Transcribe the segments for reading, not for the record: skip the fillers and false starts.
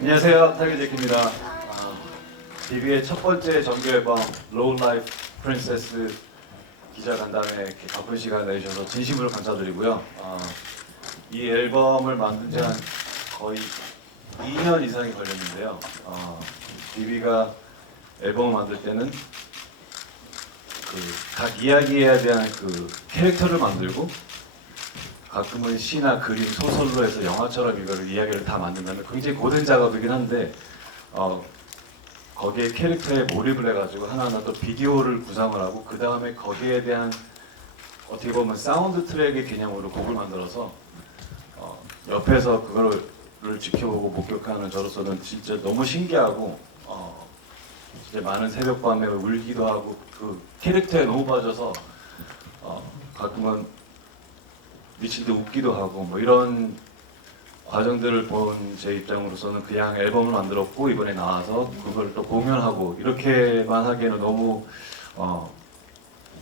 안녕하세요, 타이거제키입니다. 비비의 첫 번째 정규 앨범 Low Life Princess 기자간담회 이렇게 바쁜 시간 내주셔서 진심으로 감사드리고요. 이 앨범을 만든 지 한 거의 2년 이상이 걸렸는데요. 비비가 앨범을 만들 때는 각 이야기에 대한 캐릭터를 만들고 가끔은 시나 그림, 소설로 해서 영화처럼 이거를 이야기를 다 만든다면 굉장히 고된 작업이긴 한데 거기에 캐릭터에 몰입을 해가지고 하나하나 또 비디오를 구상을 하고 그 다음에 거기에 대한 어떻게 보면 사운드 트랙의 개념으로 곡을 만들어서 옆에서 그거를 지켜보고 목격하는 저로서는 진짜 너무 신기하고 진짜 많은 새벽밤에 울기도 하고 그 캐릭터에 너무 빠져서 가끔은 미친 듯 웃기도 하고 뭐 이런 과정들을 본 제 입장으로서는 그냥 앨범을 만들었고 이번에 나와서 그걸 또 공연하고 이렇게만 하기에는 너무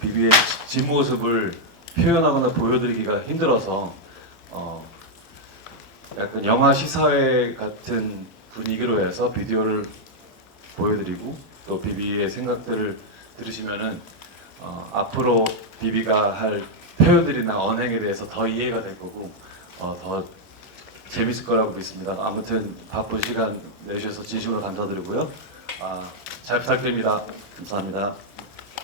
비비의 뒷모습을 표현하거나 보여드리기가 힘들어서 약간 영화 시사회 같은 분위기로 해서 비디오를 보여드리고 또 비비의 생각들을 들으시면은 앞으로 비비가 할 표현들이나 언행에 대해서 더 이해가 될 거고 더 재밌을 거라고 믿습니다. 아무튼 바쁜 시간 내주셔서 진심으로 감사드리고요. 잘 부탁드립니다. 감사합니다.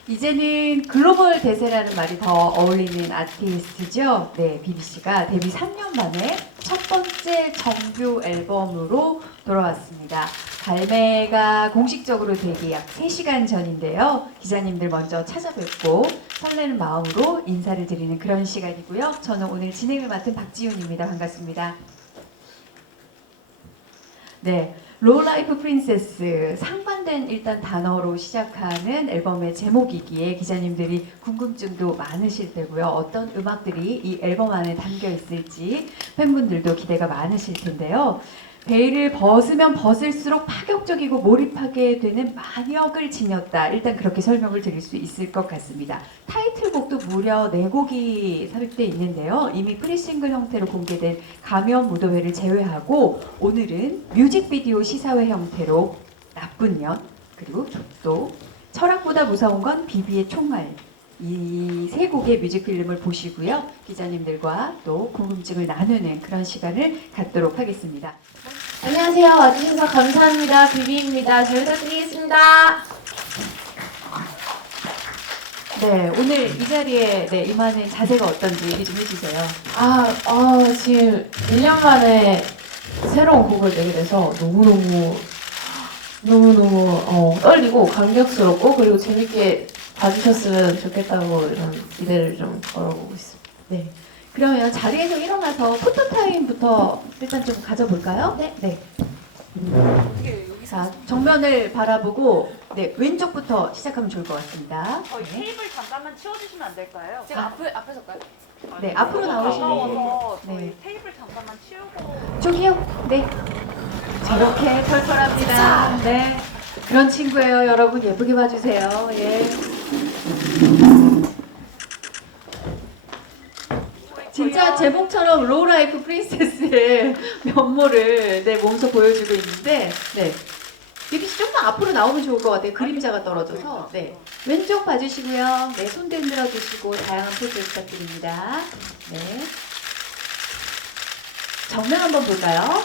이제는 글로벌 대세라는 말이 더 어울리는 아티스트죠. 네, 비비 씨가 데뷔 3년 만에 첫 번째 정규 앨범으로 돌아왔습니다. 발매가 공식적으로 되기 약 3시간 전인데요. 기자님들 먼저 찾아뵙고 설레는 마음으로 인사를 드리는 그런 시간이고요. 저는 오늘 진행을 맡은 박지윤입니다. 반갑습니다. 네, 로우 라이프 프린세스 상반된 일단 단어로 시작하는 앨범의 제목이기에 기자님들이 궁금증도 많으실 테고요. 어떤 음악들이 이 앨범 안에 담겨 있을지 팬분들도 기대가 많으실 텐데요. 베일을 벗으면 벗을수록 파격적이고 몰입하게 되는 만역을 지녔다. 일단 그렇게 설명을 드릴 수 있을 것 같습니다. 타이틀곡도 무려 4곡이 삽입되어 있는데요. 이미 프리싱글 형태로 공개된 가면 무도회를 제외하고 오늘은 뮤직비디오 시사회 형태로 나쁜 년, 그리고 족도, 철학보다 무서운 건 비비의 총알, 이 3곡의 뮤직필름을 보시고요. 기자님들과 또 궁금증을 나누는 그런 시간을 갖도록 하겠습니다. 안녕하세요. 와주셔서 감사합니다. 비비입니다. 잘 부탁드리겠습니다. 네, 오늘 이 자리에 임하는 자세가 어떤지 얘기 좀 해주세요. 지금 1년 만에 새로운 곡을 내게 돼서 너무너무 떨리고 감격스럽고 그리고 재밌게 봐주셨으면 좋겠다고 이런 기대를 좀 걸어보고 있습니다. 네. 그러면 자리에서 일어나서 포토타임부터 일단 좀 가져볼까요? 네. 자, 정면을 바라보고 왼쪽부터 시작하면 좋을 것 같습니다. 저희 테이블 잠깐만 치워주시면 안 될까요? 제가 앞에 설까요? 네, 앞으로 나오시면 아까워서 저희 네. 테이블 잠깐만 치우고 저기요. 네. 저렇게 털털합니다. 네. 그런 친구예요. 여러분 예쁘게 봐주세요. 예. 진짜 제목처럼 로우라이프 프린세스의 면모를 몸소 보여주고 있는데 비비 씨 좀 더 앞으로 나오면 좋을 것 같아요. 그림자가 떨어져서. 네. 왼쪽 봐주시고요. 네, 손도 흔들어 주시고 다양한 포즈 부탁드립니다. 네. 정면 한번 볼까요?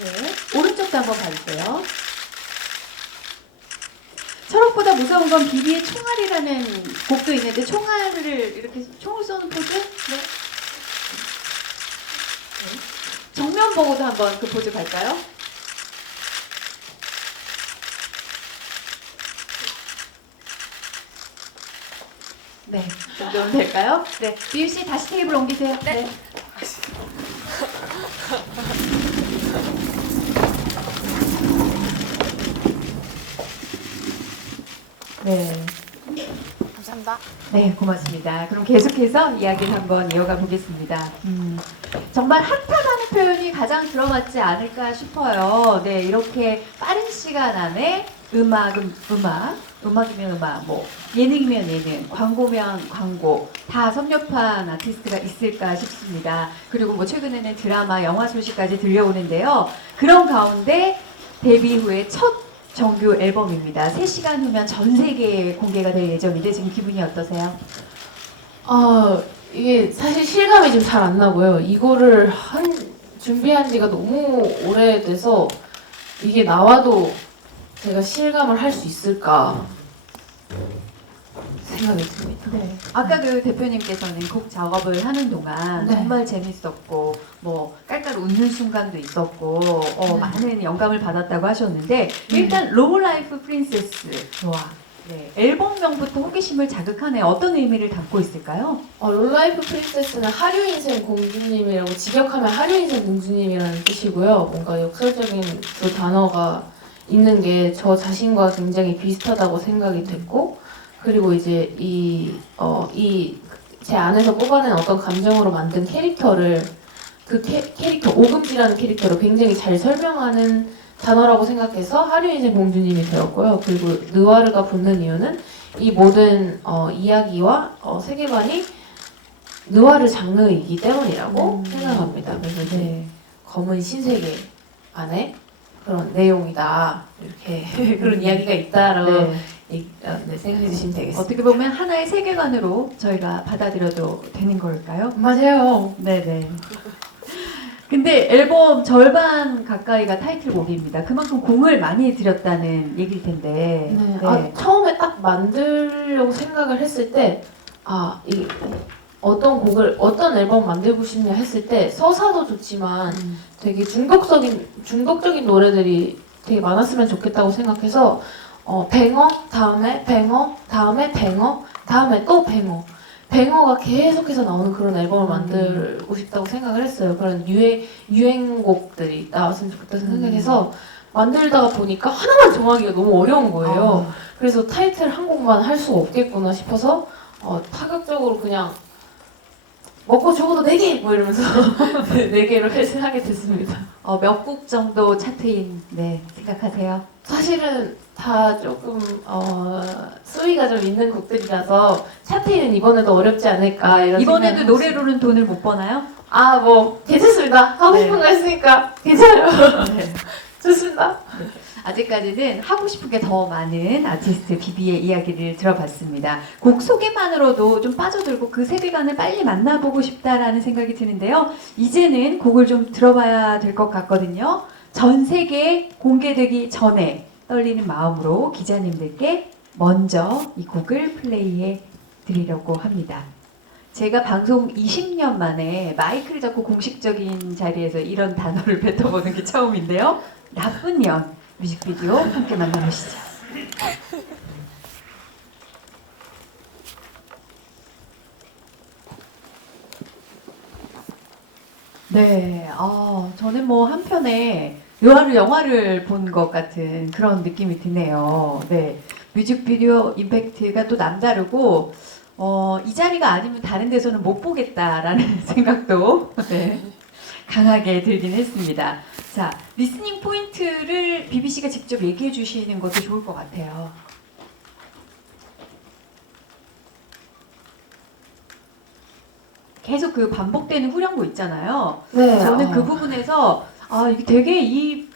네. 오른쪽도 한번 봐주세요. 철학보다 무서운 건 비비의 총알이라는 곡도 있는데 총알을 이렇게 총을 쏘는 포즈? 네. 정면 보고도 한번 그 포즈 갈까요? 네, 이 정도면 될까요? 네, 비비 씨 다시 테이블 옮기세요. 네. 네. 감사합니다. 네, 고맙습니다. 그럼 계속해서 이야기를 한번 이어가 보겠습니다. 정말 핫하다는 표현이 가장 들어맞지 않을까 싶어요. 네, 이렇게 빠른 시간 안에 음악은 음악, 음악이면 음악, 뭐 예능이면 예능, 광고면 광고 다 섭렵한 아티스트가 있을까 싶습니다. 그리고 뭐 최근에는 드라마, 영화 소식까지 들려오는데요. 그런 가운데 데뷔 후에 첫 정규 앨범입니다. 3시간 후면 전 세계에 공개가 될 예정인데 지금 기분이 어떠세요? 이게 사실 실감이 좀 잘 안 나고요. 이거를 준비한 지가 너무 오래돼서 이게 나와도 제가 실감을 할 수 있을까 생각이 듭니다. 네. 아까 그 대표님께서는 곡 작업을 하는 동안 네. 정말 재밌었고 뭐 깔깔 웃는 순간도 있었고 네. 많은 영감을 받았다고 하셨는데 일단 로우 라이프 프린세스 좋아. 네, 앨범명부터 호기심을 자극하네. 어떤 의미를 담고 있을까요? 롤라이프 프린세스는 하류인생 공주님이라고 직역하면 하류인생 공주님이라는 뜻이고요. 뭔가 역설적인 그 단어가 있는 게 저 자신과 굉장히 비슷하다고 생각이 됐고, 그리고 이제 제 안에서 뽑아낸 어떤 감정으로 만든 캐릭터를 그 캐릭터 오금지라는 캐릭터를 굉장히 잘 설명하는 단어라고 생각해서 하류인생 공주님이 되었고요. 그리고 느와르가 붙는 이유는 이 모든 이야기와 세계관이 느와르 장르이기 때문이라고 생각합니다. 그래서 이제 검은 신세계 안에 그런 내용이다. 이렇게 그런 이야기가 있다라고 생각해 주시면 되겠습니다. 어떻게 보면 하나의 세계관으로 저희가 받아들여도 되는 걸까요? 맞아요. 네네. 근데 앨범 절반 가까이가 타이틀곡입니다. 그만큼 공을 많이 들였다는 얘기일 텐데. 네. 처음에 딱 만들려고 생각을 했을 때, 이 어떤 앨범 만들고 싶냐 했을 때 서사도 좋지만 되게 중독적인 노래들이 되게 많았으면 좋겠다고 생각해서 뱅어, 다음에 뱅어, 다음에 뱅어, 다음에 또 뱅어. 뱅어가 계속해서 나오는 그런 앨범을 만들고 싶다고 생각을 했어요. 그런 유행곡들이 나왔으면 좋겠다고 생각해서 만들다가 보니까 하나만 정하기가 너무 어려운 거예요. 그래서 타이틀 한 곡만 할 수가 없겠구나 싶어서 파격적으로 그냥 먹고 죽어도 4개! 뭐 이러면서 4개로 하게 됐습니다. 몇 곡 정도 차트인 생각하세요? 사실은 다 조금 수위가 좀 있는 곡들이라서 차트에는 이번에도 어렵지 않을까 이런 이번에도 생각을 노래로는 돈을 못 버나요? 뭐 괜찮습니다. 하고 싶은 거 했으니까 괜찮아요. 네. 좋습니다. 아직까지는 하고 싶은 게 더 많은 아티스트 비비의 이야기를 들어봤습니다. 곡 소개만으로도 좀 빠져들고 그 세계관을 빨리 만나보고 싶다라는 생각이 드는데요. 이제는 곡을 좀 들어봐야 될 것 같거든요. 전 세계에 공개되기 전에 떨리는 마음으로 기자님들께 먼저 이 곡을 플레이해 드리려고 합니다. 제가 방송 20년 만에 마이크를 잡고 공식적인 자리에서 이런 단어를 뱉어보는 게 처음인데요. 나쁜 년 뮤직비디오 함께 만나보시죠. 네, 저는 뭐 한편에 영화를 본 것 같은 그런 느낌이 드네요. 네, 뮤직비디오 임팩트가 또 남다르고 이 자리가 아니면 다른 데서는 못 보겠다라는 생각도 강하게 들긴 했습니다. 자, 리스닝 포인트를 BBC가 직접 얘기해 주시는 것도 좋을 것 같아요. 계속 그 반복되는 후렴구 있잖아요. 네, 저는 그 부분에서 이게 되게 이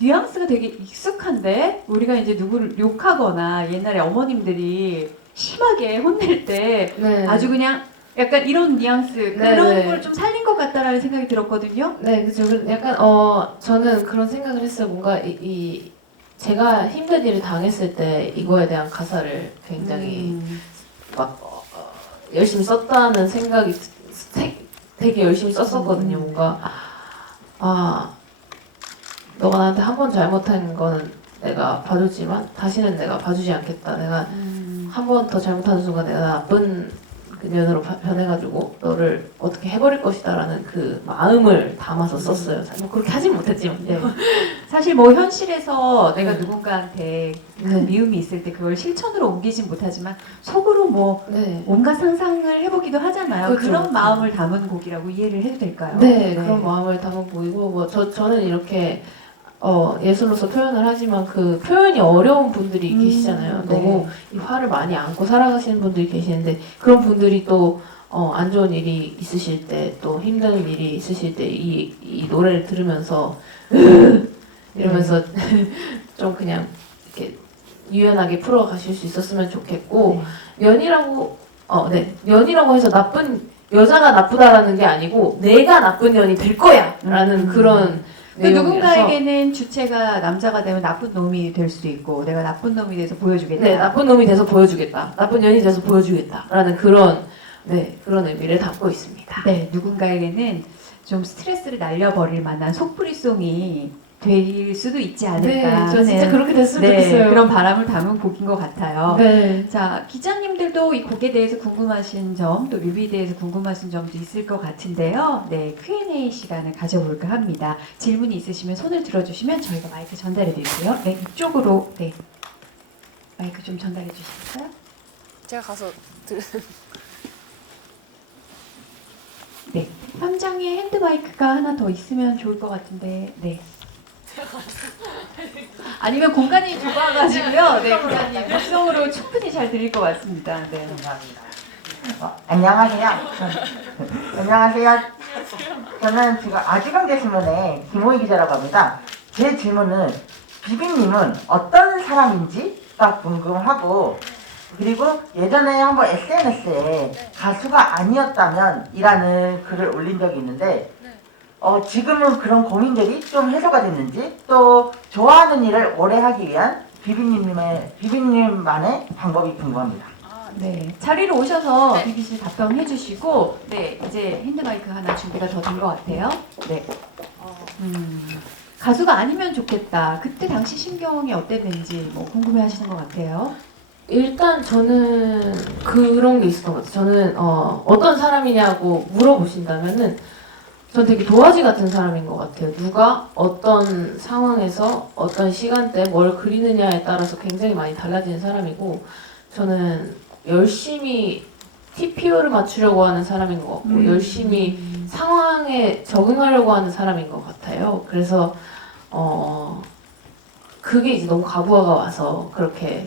뉘앙스가 되게 익숙한데 우리가 이제 누구를 욕하거나 옛날에 어머님들이 심하게 혼낼 때 아주 그냥 약간 이런 뉘앙스 그런 걸 좀 살린 것 같다라는 생각이 들었거든요. 네, 그죠. 약간 저는 그런 생각을 했어요. 뭔가 제가 힘든 일을 당했을 때 이거에 대한 가사를 굉장히 막 열심히 썼다는 생각이 되게 열심히 썼었거든요. 뭔가 너가 나한테 한 번 잘못한 거는 내가 봐주지만 다시는 내가 봐주지 않겠다. 내가 한 번 더 잘못하는 순간 내가 나쁜 그 년으로 변해가지고 너를 어떻게 해버릴 것이다라는 그 마음을 담아서 썼어요. 뭐 그렇게 하진 못했지만. 사실 뭐 현실에서 내가 누군가한테 큰 미움이 있을 때 그걸 실천으로 옮기진 못하지만 속으로 뭐 온갖 상상을 해보기도 하잖아요. 그렇죠. 그런 마음을 담은 곡이라고 이해를 해도 될까요? 그런 마음을 담은 곡이고 저는 이렇게 예술로서 표현을 하지만 그 표현이 어려운 분들이 계시잖아요. 네. 너무 이 화를 많이 안고 살아가시는 분들이 계시는데 그런 분들이 또 안 좋은 일이 있으실 때 또 힘든 일이 있으실 때 이 노래를 들으면서 이러면서 좀 그냥 이렇게 유연하게 풀어가실 수 있었으면 좋겠고 연이라고 연이라고 해서 나쁜 여자가 나쁘다라는 게 아니고 내가 나쁜 년이 될 거야라는 그런 그 내용이라서 누군가에게는 주체가 남자가 되면 나쁜 놈이 될 수도 있고 내가 나쁜 놈이 돼서 보여주겠다. 네, 나쁜 놈이 돼서 보여주겠다. 나쁜 년이 돼서 보여주겠다라는 그런 그런 의미를 담고 있습니다. 네, 누군가에게는 좀 스트레스를 날려버릴 만한 속풀이송이 될 수도 있지 않을까. 저 진짜 그렇게 됐으면 네, 좋겠어요. 그런 바람을 담은 곡인 것 같아요. 네. 자, 기자님들도 이 곡에 대해서 궁금하신 점, 또 뮤비에 대해서 궁금하신 점도 있을 것 같은데요. 네, Q&A 시간을 가져볼까 합니다. 질문이 있으시면 손을 들어주시면 저희가 마이크 전달해 드릴게요. 네, 이쪽으로 네 마이크 좀 전달해 주실까요? 제가 가서 네, 현장에 핸드마이크가 하나 더 있으면 좋을 것 같은데, 네. 아니면 공간이 좁아가지고요. 네, 기자님 목성으로 충분히 잘 들릴 것 같습니다. 네. 감사합니다. 안녕하세요. 안녕하세요. 저는 지금 아주경제 신문의 김호희 기자라고 합니다. 제 질문은 비비님은 어떤 사람인지가 궁금하고 그리고 예전에 한번 SNS에 가수가 아니었다면 이라는 글을 올린 적이 있는데 지금은 그런 고민들이 좀 해소가 됐는지 또 좋아하는 일을 오래 하기 위한 비비님만의 방법이 궁금합니다. 네, 자리로 오셔서 네. BBC 답변해 주시고, 네, 이제 핸드마이크 하나 준비가 더 된 것 같아요. 네. 가수가 아니면 좋겠다. 그때 당시 심경이 어땠는지 뭐 궁금해 하시는 것 같아요. 일단 저는 그런 게 있었던 것 같아요. 저는 어떤 사람이냐고 물어보신다면은 전 되게 도화지 같은 사람인 것 같아요. 누가 어떤 상황에서 어떤 시간대 뭘 그리느냐에 따라서 굉장히 많이 달라지는 사람이고 저는 열심히 TPO를 맞추려고 하는 사람인 것 같고 열심히 상황에 적응하려고 하는 사람인 것 같아요. 그래서 그게 이제 너무 과부하가 와서 그렇게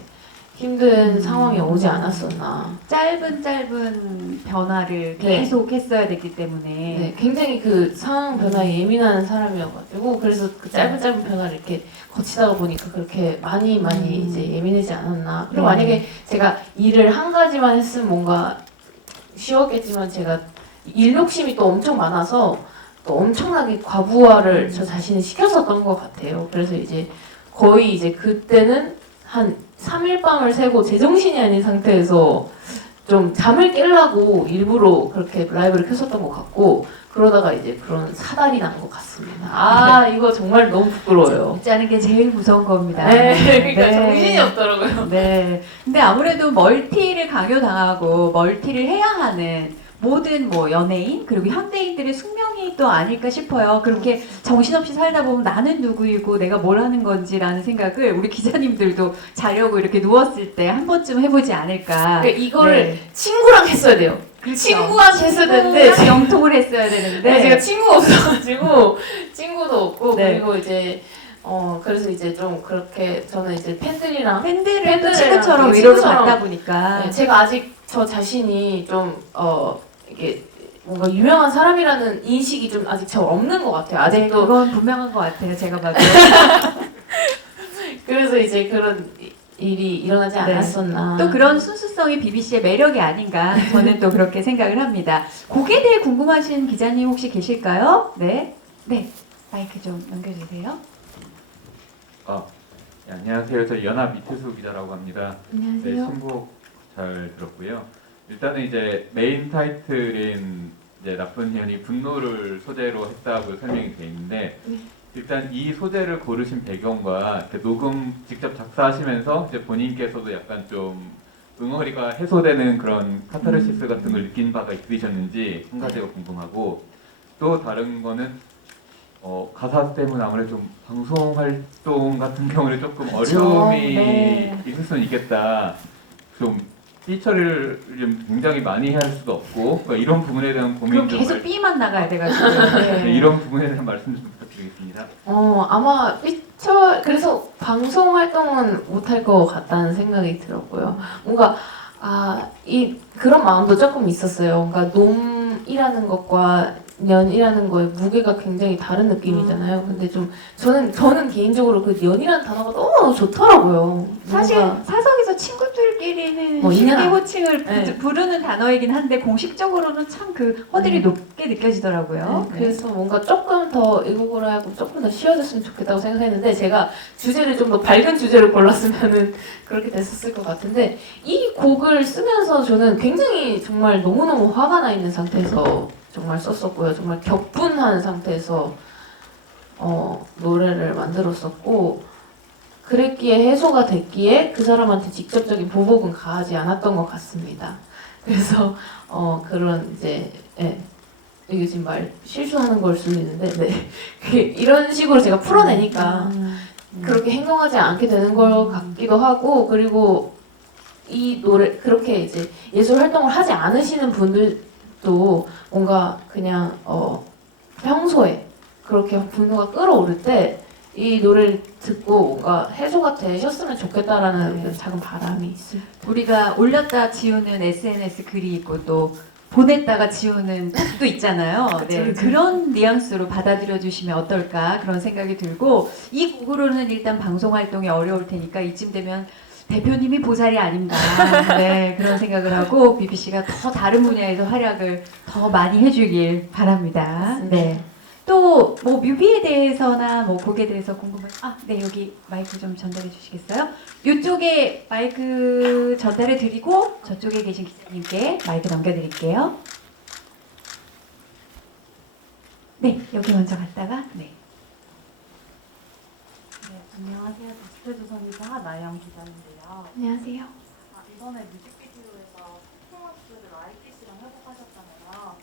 힘든 상황이 오지 않았었나. 짧은 변화를 계속 했어야 됐기 때문에. 네, 굉장히 그 상황 변화에 예민한 사람이어가지고 그래서 그 짧은 변화를 이렇게 거치다가 보니까 그렇게 많이 이제 예민하지 않았나. 그리고 네. 만약에 제가 일을 한 가지만 했으면 뭔가 쉬웠겠지만 제가 일 욕심이 또 엄청 많아서 또 엄청나게 과부하를 저 자신이 시켰었던 것 같아요. 그래서 이제 거의 이제 그때는 한 3일 밤을 새고 제정신이 아닌 상태에서 좀 잠을 깨려고 일부러 그렇게 라이브를 켰었던 것 같고 그러다가 이제 그런 사달이 난 것 같습니다. 이거 정말 너무 부끄러워요. 짜는 게 제일 무서운 겁니다. 네, 그러니까 네. 정신이 없더라고요. 네. 근데 아무래도 멀티를 강요당하고 멀티를 해야 하는 모든 뭐 연예인 그리고 현대인들의 숙명이 또 아닐까 싶어요. 그렇게 정신없이 살다 보면 나는 누구이고 내가 뭘 하는 건지라는 생각을 우리 기자님들도 자려고 이렇게 누웠을 때 한 번쯤 해보지 않을까. 그러니까 이거를 네. 친구랑 했어야 돼요. 그렇죠. 친구한테 했어야 되는데 친구랑 영통을 했어야 되는데 네, 제가 친구가 없어가지고 친구도 없고 네. 그리고 이제 그래서 이제 좀 그렇게 저는 이제 팬들이랑 팬들을 또 팬들이랑 친구처럼 되게 위로를 친구처럼 받다 보니까 네, 제가 아직 저 자신이 좀 이게 뭔가 유명한 사람이라는 인식이 좀 아직 저 없는 것 같아요. 아직도 그건 분명한 것 같아요. 제가 봐도. 그래서 이제 그런 일이 일어나지 네. 않았었나. 또 그런 순수성이 BBC의 매력이 아닌가 저는 또 그렇게 생각을 합니다. 곡에 대해 궁금하신 기자님 혹시 계실까요? 네, 네 마이크 좀 넘겨주세요. 네, 안녕하세요. 저 연합 이태수 기자라고 합니다. 네, 안녕하세요. 신곡 잘 들었고요. 일단은 이제 메인 타이틀인 이제 나쁜 년이 분노를 소재로 했다고 설명이 돼 있는데 일단 이 소재를 고르신 배경과 이렇게 녹음 직접 작사하시면서 이제 본인께서도 약간 좀 응어리가 해소되는 그런 카타르시스 같은 걸 느낀 바가 있으셨는지 한 가지가 궁금하고 또 다른 거는 가사 때문에 아무래도 좀 방송 활동 같은 경우는 조금 그쵸. 어려움이 네. 있을 수는 있겠다. 좀 피처를 좀 굉장히 많이 할 수도 없고 그러니까 이런 부분에 대한 고민 그럼 좀 계속 B만 나가야 돼가지고. 네, 네. 이런 부분에 대한 말씀 좀 부탁드리겠습니다. 아마 피처 그래서 방송 활동은 못할 것 같다는 생각이 들었고요. 뭔가 이 그런 마음도 조금 있었어요. 뭔가 놈이라는 것과 년이라는 거의 무게가 굉장히 다른 느낌이잖아요. 근데 좀 저는 개인적으로 그 년이라는 단어가 너무 좋더라고요. 사실 뭔가 사석에서 친구들끼리는 뭐 쉽게 인연아. 호칭을 네. 부르는 단어이긴 한데 공식적으로는 참 그 허들이 높게 느껴지더라고요. 네, 그래서 뭔가 조금 더 이곡으로 하고 조금 더 쉬워졌으면 좋겠다고 생각했는데 제가 주제를 좀 더 밝은 주제를 골랐으면은 그렇게 됐었을 것 같은데 이 곡을 쓰면서 저는 굉장히 정말 너무너무 화가 나 있는 상태에서 정말 썼었고요. 정말 격분한 상태에서 노래를 만들었었고 그랬기에 해소가 됐기에 그 사람한테 직접적인 보복은 가하지 않았던 것 같습니다. 그래서 그런 이제 이게 지금 말 실수하는 걸 수도 있는데 이런 식으로 제가 풀어내니까 그렇게 행동하지 않게 되는 것 같기도 하고 그리고 이 노래 그렇게 이제 예술 활동을 하지 않으시는 분들도 뭔가 그냥 평소에 그렇게 분노가 끌어오를 때 이 노래를 듣고 뭔가 해소가 되셨으면 좋겠다라는 작은 바람이 있어요. 우리가 올렸다 지우는 SNS 글이 있고 또 보냈다가 지우는 톡도 있잖아요. 네, 그쵸. 그런 뉘앙스로 받아들여 주시면 어떨까 그런 생각이 들고 이 곡으로는 일단 방송 활동이 어려울 테니까 이쯤 되면 대표님이 보살이 아닌가 네, 그런 생각을 하고 BBC가 더 다른 분야에서 활약을 더 많이 해주길 바랍니다. 네. 또 뭐 뮤비에 대해서나 뭐 곡에 대해서 궁금한 네 여기 마이크 좀 전달해 주시겠어요? 이쪽에 마이크 전달해 드리고 저쪽에 계신 기자님께 마이크 넘겨드릴게요. 네 여기 먼저 갔다가 네. 네, 안녕하세요. 더스트조선이사 나영 기자인데요. 안녕하세요. 이번에 뮤직비디오에서 퍼포먼스를 아이키씨랑 회복하셨잖아요.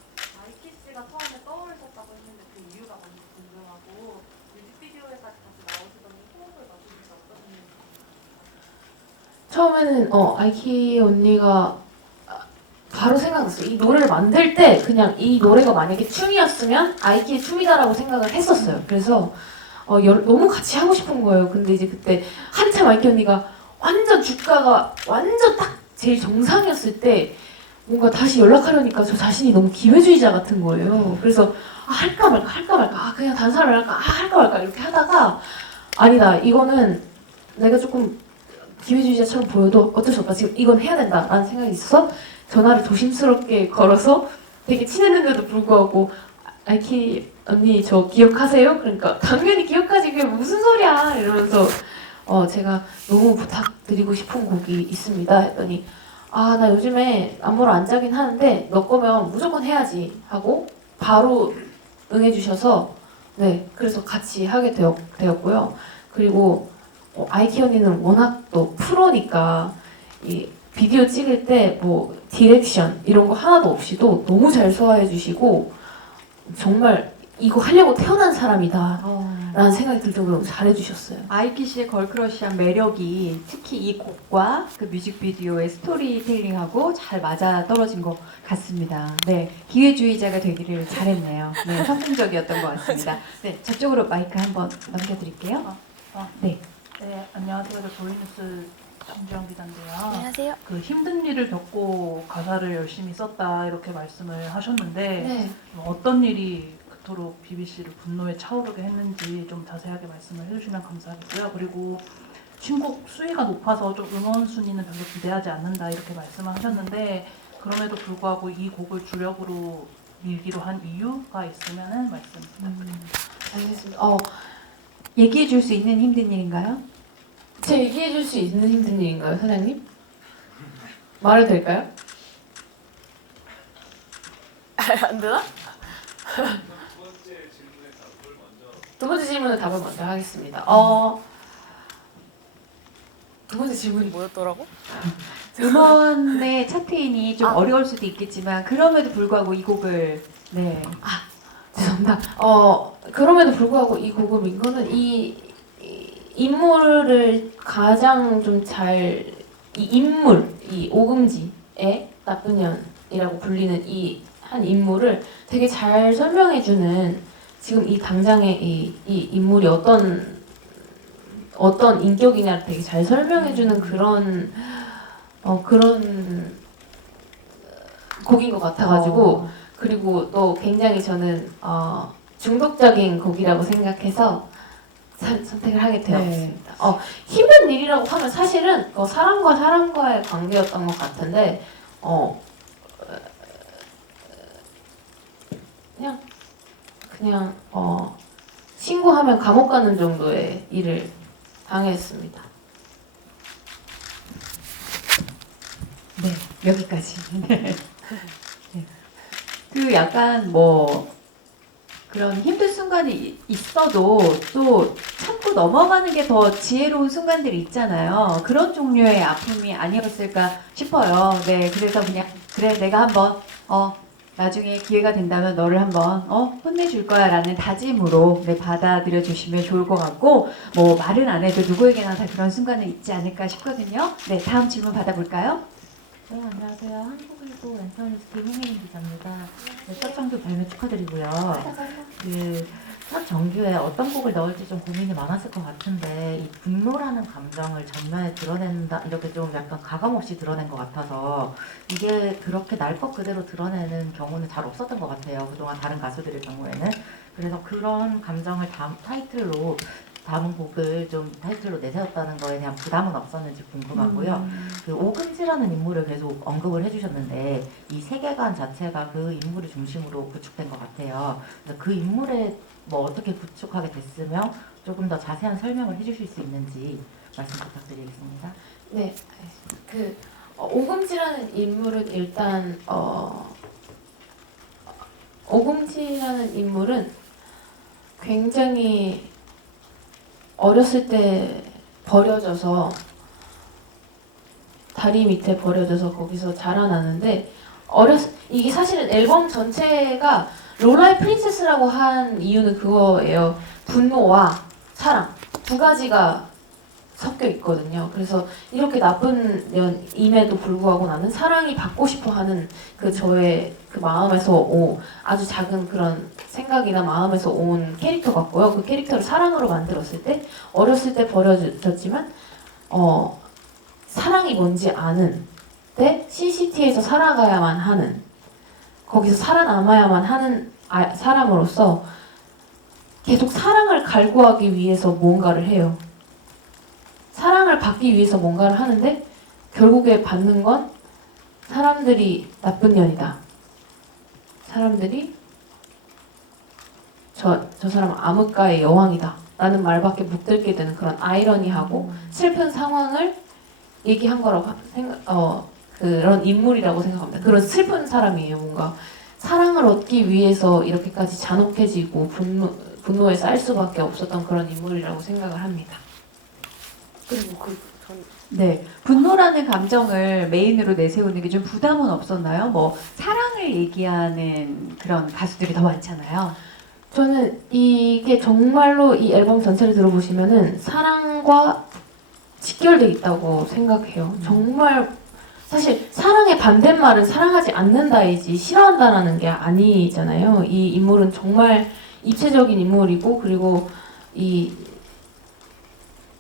아이키씨가 처음에 떠오르셨다고 했는데 그 이유가 뭔지 궁금하고 뮤직비디오에까지 같이 나오시더니 호흡을 맞추신 게 어떤 이유인지 처음에는 아이키 언니가 바로 생각났어요. 이 노래를 만들 때 그냥 이 노래가 만약에 춤이었으면 아이키의 춤이다라고 생각을 했었어요. 그래서 너무 같이 하고 싶은 거예요. 근데 이제 그때 한참 아이키 언니가 완전 주가가 완전 딱 제일 정상이었을 때 뭔가 다시 연락하려니까 저 자신이 너무 기회주의자 같은 거예요. 그래서 할까 말까 그냥 단사를 할까 말까 이렇게 하다가 아니다 이거는 내가 조금 기회주의자처럼 보여도 어쩔 수 없다. 지금 이건 해야 된다라는 생각이 있어서 전화를 조심스럽게 걸어서 되게 친했는데도 불구하고 아이키 언니 저 기억하세요? 그러니까 당연히 기억하지 그게 무슨 소리야 이러면서 제가 너무 부탁드리고 싶은 곡이 있습니다 했더니 나 요즘에 안무를 안 짜긴 하는데 너 거면 무조건 해야지 하고 바로 응해주셔서 네 그래서 같이 하게 되었고요. 그리고 아이키 언니는 워낙 또 프로니까 이 비디오 찍을 때 뭐 디렉션 이런 거 하나도 없이도 너무 잘 소화해 주시고 정말 이거 하려고 태어난 사람이다 라는 생각이 들 정도로 잘해 주셨어요. 아이키 씨의 걸크러쉬한 매력이 특히 이 곡과 그 뮤직비디오의 스토리텔링하고 잘 맞아 떨어진 것 같습니다. 네, 기회주의자가 되기를 잘했네요. 네, 성공적이었던 것 같습니다. 네, 저쪽으로 마이크 한번 넘겨드릴게요. 네. 네, 안녕하세요. 저 조이뉴스 정주영 기자인데요. 안녕하세요. 그 힘든 일을 겪고 가사를 열심히 썼다 이렇게 말씀을 하셨는데 네. 어떤 일이 그토록 BBC를 분노에 차오르게 했는지 좀 자세하게 말씀을 해주시면 감사하겠고요. 그리고 신곡 수위가 높아서 좀 음원 순위는 별로 기대하지 않는다 이렇게 말씀을 하셨는데 그럼에도 불구하고 이 곡을 주력으로 밀기로 한 이유가 있으면 말씀 부탁드립니다. 알겠습니다. 얘기해 줄 수 있는 힘든 일인가요? 제 얘기해 줄 수 있는 힘든 일인가요, 사장님? 말해도 될까요? 안 되나? 두 번째 질문의 답을 먼저 하겠습니다. 두 번째 질문이 뭐였더라고? 음원의 차트인이 좀 어려울 수도 있겠지만 그럼에도 불구하고 이 곡을 네. 죄송합니다. 그럼에도 불구하고 이 곡을 민 거는 이 인물을 가장 좀 잘 이 인물 이 오금지의 나쁜 년이라고 불리는 이 한 인물을 되게 잘 설명해주는, 지금 이 당장의 이 인물이 어떤 인격이냐를 되게 잘 설명해주는 그런 곡인 것 같아가지고, 그리고 또 굉장히 저는 중독적인 곡이라고 생각해서 선택을 하게 되었습니다. 힘든 일이라고 하면 사실은 사람과 사람과의 관계였던 것 같은데 그냥 신고하면 감옥 가는 정도의 일을 당했습니다. 네, 여기까지. 네. 네. 그 약간 뭐 그런 힘든 순간이 있어도 또 참고 넘어가는 게 더 지혜로운 순간들이 있잖아요. 그런 종류의 아픔이 아니었을까 싶어요. 네, 그래서 그냥 그래 내가 한번 나중에 기회가 된다면 너를 한번 혼내줄 거야라는 다짐으로 네, 받아들여 주시면 좋을 것 같고, 뭐 말은 안 해도 누구에게나 다 그런 순간은 있지 않을까 싶거든요. 네, 다음 질문 받아볼까요? 네, 안녕하세요. 한국일보 엔터리스트 홍혜인 기자입니다. 네, 첫 정규 발매 축하드리고요. 첫 정규에 어떤 곡을 넣을지 좀 고민이 많았을 것 같은데, 이 분노라는 감정을 전면에 드러낸다, 이렇게 좀 약간 가감없이 드러낸 것 같아서, 이게 그렇게 날 것 그대로 드러내는 경우는 잘 없었던 것 같아요. 그동안 다른 가수들의 경우에는. 그래서 그런 감정을 타이틀로 담은 곡을 좀 타이틀로 내세웠다는 거에 대한 부담은 없었는지 궁금하고요. 그 오금지라는 인물을 계속 언급을 해주셨는데 이 세계관 자체가 그 인물을 중심으로 구축된 것 같아요. 그래서 그 인물에 뭐 어떻게 구축하게 됐으며 조금 더 자세한 설명을 해주실 수 있는지 말씀 부탁드리겠습니다. 네, 그 오금지라는 인물은 일단 오금지라는 인물은 굉장히 어렸을 때 버려져서 다리 밑에 버려져서 거기서 자라나는데 이게 사실은 앨범 전체가 롤라이 프린세스라고 한 이유는 그거예요. 분노와 사랑 두 가지가 섞여 있거든요. 그래서 이렇게 나쁜 년임에도 불구하고 나는 사랑이 받고 싶어하는 그 저의 그 마음에서 아주 작은 그런 생각이나 마음에서 온 캐릭터 같고요. 그 캐릭터를 사랑으로 만들었을 때 어렸을 때 버려졌지만 사랑이 뭔지 아는 때 CCT에서 살아가야만 하는, 거기서 살아남아야만 하는 사람으로서 계속 사랑을 갈구하기 위해서 뭔가를 해요. 사랑을 받기 위해서 뭔가를 하는데 결국에 받는 건 사람들이 나쁜 년이다. 사람들이 저 사람 암흑가의 여왕이다. 라는 말밖에 못 듣게 되는 그런 아이러니하고 슬픈 상황을 얘기한 거라고 그런 인물이라고 생각합니다. 그런 슬픈 사람이에요. 뭔가 사랑을 얻기 위해서 이렇게까지 잔혹해지고 분노에 쌓일 수밖에 없었던 그런 인물이라고 생각을 합니다. 그리고 네, 분노라는 감정을 메인으로 내세우는 게 좀 부담은 없었나요? 뭐 사랑을 얘기하는 그런 가수들이 더 많잖아요. 저는 이게 정말로 이 앨범 전체를 들어보시면은 사랑과 직결돼 있다고 생각해요. 정말 사실 사랑의 반대말은 사랑하지 않는다이지 싫어한다라는 게 아니잖아요. 이 인물은 정말 입체적인 인물이고, 그리고 이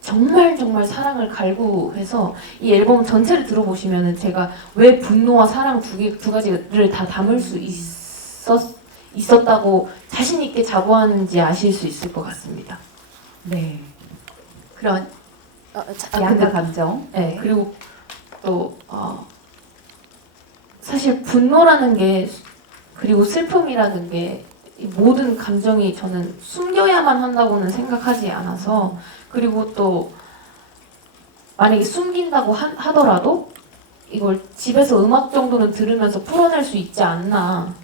정말 사랑을 갈구해서 이 앨범 전체를 들어보시면은 제가 왜 분노와 사랑 두 가지를 다 담을 수 있었다고 자신 있게 자부하는지 아실 수 있을 것 같습니다. 네, 그런 근데 양가 감정. 네, 그리고 또 사실 분노라는 게, 그리고 슬픔이라는 게, 이 모든 감정이 저는 숨겨야만 한다고는 생각하지 않아서, 그리고 또 만약에 숨긴다고 하더라도 이걸 집에서 음악 정도는 들으면서 풀어낼 수 있지 않나.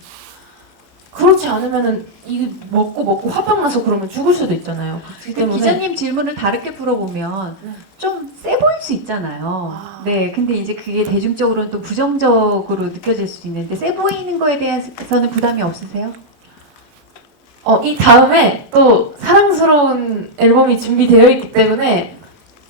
그렇지 않으면은 이 먹고 화병 나서 그러면 죽을 수도 있잖아요. 그렇기 때문에 기자님 질문을 다르게 풀어보면 좀 세 보일 수 있잖아요. 네, 근데 이제 그게 대중적으로는 또 부정적으로 느껴질 수 있는데 세 보이는 거에 대해서는 부담이 없으세요? 이 다음에 또 사랑스러운 앨범이 준비되어 있기 때문에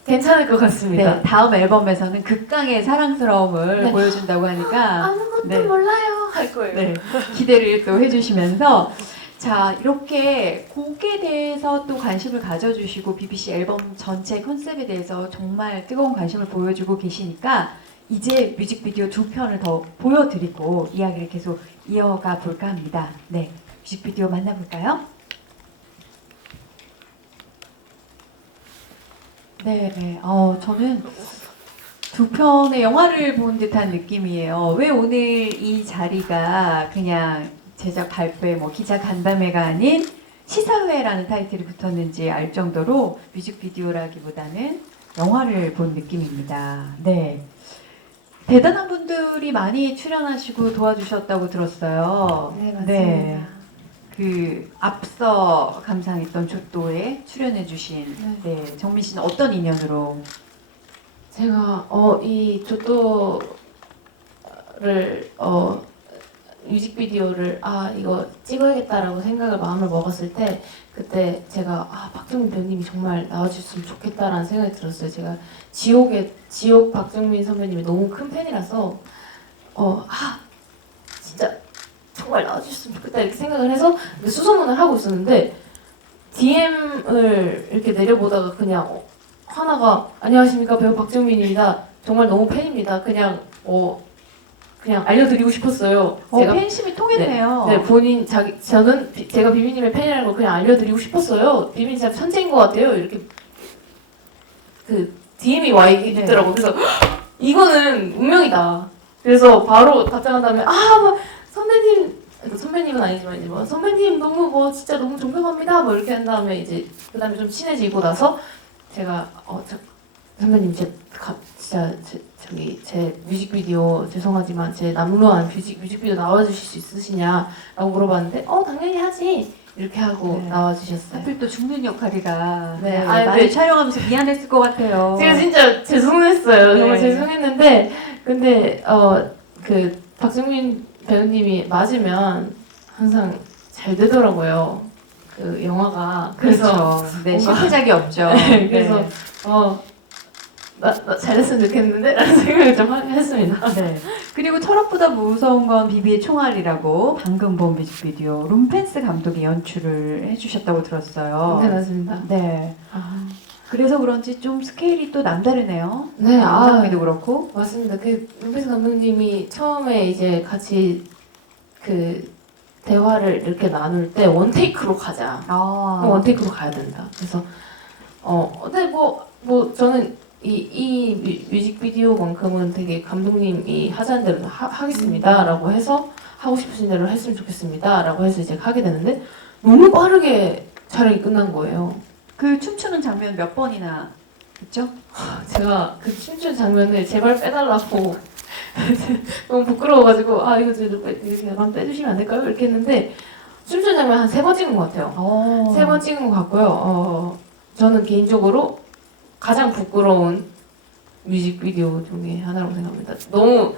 괜찮을 것 같습니다. 네, 다음 앨범에서는 극강의 사랑스러움을 네. 보여준다고 하니까 아무것도 네. 몰라요 할 거예요. 네, 기대를 또 해주시면서 자 이렇게 곡에 대해서 또 관심을 가져주시고 BBC 앨범 전체 컨셉에 대해서 정말 뜨거운 관심을 보여주고 계시니까 이제 뮤직비디오 2편을 더 보여드리고 이야기를 계속 이어가 볼까 합니다. 네, 뮤직비디오 만나볼까요? 네, 저는 2편의 영화를 본 듯한 느낌이에요. 왜 오늘 이 자리가 그냥 제작 발표회, 기자 간담회가 아닌 시사회라는 타이틀이 붙었는지 알 정도로 뮤직비디오라기보다는 영화를 본 느낌입니다. 네. 대단한 분들이 많이 출연하시고 도와주셨다고 들었어요. 네, 맞습니다. 네. 그 앞서 감상했던 조또에 출연해주신 네, 정민 씨는 어떤 인연으로? 제가 이 조또를 뮤직비디오를 이거 찍어야겠다라고 생각을 마음을 먹었을 때 그때 제가 박정민 배우님이 정말 나와주셨으면 좋겠다라는 생각이 들었어요. 제가 지옥 박정민 선배님이 너무 큰 팬이라서 진짜 정말 나와주셨으면 좋겠다 이렇게 생각을 해서 수소문을 하고 있었는데 DM을 이렇게 내려보다가 그냥 하나가 안녕하십니까 배우 박정민입니다. 정말 너무 팬입니다. 그냥 알려드리고 싶었어요. 팬심이 통했네요. 네, 저는 제가 비비님의 팬이라는 걸 그냥 알려드리고 싶었어요. 비비님 진짜 천재인 것 같아요. 이렇게 그 DM이 와 있더라고. 그래서 이거는 운명이다. 그래서 바로 답장한 다음에 선배님은 아니지만 이제 선배님 너무 진짜 너무 존경합니다. 이렇게 한 다음에 이제 그 다음에 좀 친해지고 나서 제가 선배님 진짜 제 뮤직비디오 죄송하지만 제 남루한 뮤직비디오 나와주실 수 있으시냐라고 물어봤는데 당연히 하지 이렇게 하고 네. 나와주셨어요. 하필 또 죽는 역할이라 네. 많이 촬영하면서 미안했을 것 같아요. 제가 진짜 죄송했어요. 정말 네. 죄송했는데 근데 그 박정민 배우님이 맞으면 항상 잘 되더라고요. 그 영화가 그래서 그렇죠. 네, 실패작이 없죠. 네, 그래서 네. 나 잘했으면 좋겠는데? 라는 생각을 좀 했습니다. 네. 그리고 철업보다 무서운 건 비비의 총알이라고 방금 본 뮤직비디오 룸펜스 감독이 연출을 해주셨다고 들었어요. 네, 맞습니다. 네. 그래서 그런지 좀 스케일이 또 남다르네요. 네, 영상미도 그렇고. 맞습니다. 그 룸펜스 감독님이 처음에 이제 같이 그 대화를 이렇게 나눌 때 원테이크로 가자. 원테이크로 가야 된다. 그래서 근데 저는 이 뮤직비디오만큼은 되게 감독님이 하자는 대로 하겠습니다라고 해서 하고 싶으신 대로 했으면 좋겠습니다라고 해서 이제 하게 되는데 너무 빠르게 촬영이 끝난 거예요. 그 춤추는 장면 몇 번이나 있죠? 제가 그 춤추는 장면을 제발 빼달라고 너무 부끄러워가지고 이거 이렇게 약간 빼주시면 안 될까요? 이렇게 했는데 춤추는 장면 한 3번 찍은 것 같아요. 3번 찍은 것 같고요. 저는 개인적으로 가장 부끄러운 뮤직비디오 중에 하나라고 생각합니다. 너무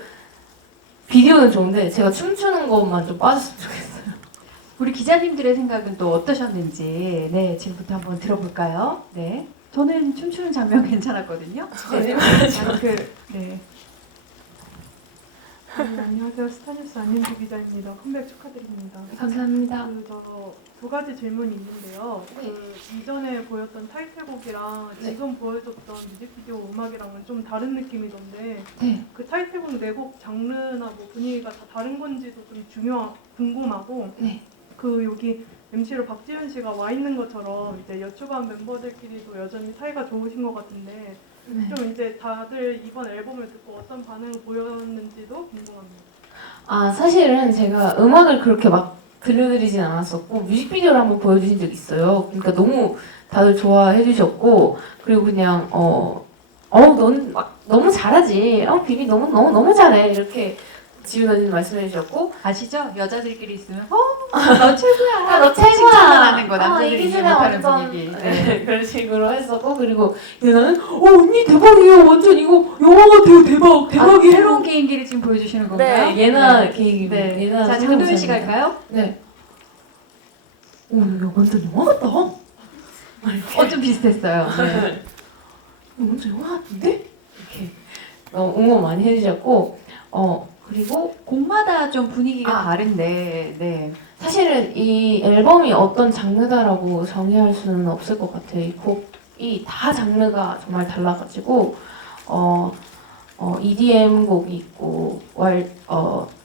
비디오는 좋은데 제가 춤추는 것만 좀 빠졌으면 좋겠어요. 우리 기자님들의 생각은 또 어떠셨는지 네 지금부터 한번 들어볼까요? 네, 저는 춤추는 장면 괜찮았거든요. 네. 네. 안녕하세요. 스타뉴스 안윤주 기자입니다. 컴백 축하드립니다. 감사합니다. 두 가지 질문이 있는데요. 네. 그 이전에 보였던 타이틀곡이랑 네. 지금 보여줬던 뮤직비디오 음악이랑은 좀 다른 느낌이던데 네. 그 타이틀곡 네 곡 장르나 분위기가 다 다른 건지도 좀 궁금하고 네. 그 여기 MC로 박지윤 씨가 와 있는 것처럼 이제 여추반 멤버들끼리도 여전히 사이가 좋으신 것 같은데 좀 이제 다들 이번 앨범을 듣고 어떤 반응을 보였는지도 궁금합니다. 사실은 제가 음악을 그렇게 막 들려드리진 않았었고 뮤직비디오를 한번 보여주신 적 있어요. 그러니까 너무 다들 좋아해 주셨고 그리고 그냥 넌 막 너무 잘하지. 비비 너무 잘해. 이렇게 지윤 언니는 말씀해 주셨고 아시죠? 여자들끼리 있으면 너 최고야. 너 최고야. 칭찬하는 거 남자들이 이기주가 이해 못하는 완전 분위기. 네. 그런 식으로 했었고 그리고 얘는 언니 대박이에요. 완전 이거 영화 같아요. 대박이에요. 새로운 개인기를 지금 보여주시는 건가요? 네, 예나 개인기. 네. 예나 자, 장도연 씨 갈까요? 네. 오, 이거 완전 영화 같다. 좀 비슷했어요. 네. 너무 좋은 것 같은데? 이렇게 응원 많이 해주셨고 그리고 곡마다 좀 분위기가 아. 다른데, 네. 사실은 이 앨범이 어떤 장르다라고 정의할 수는 없을 것 같아요. 이 곡이 다 장르가 정말 달라가지고 EDM 곡이 있고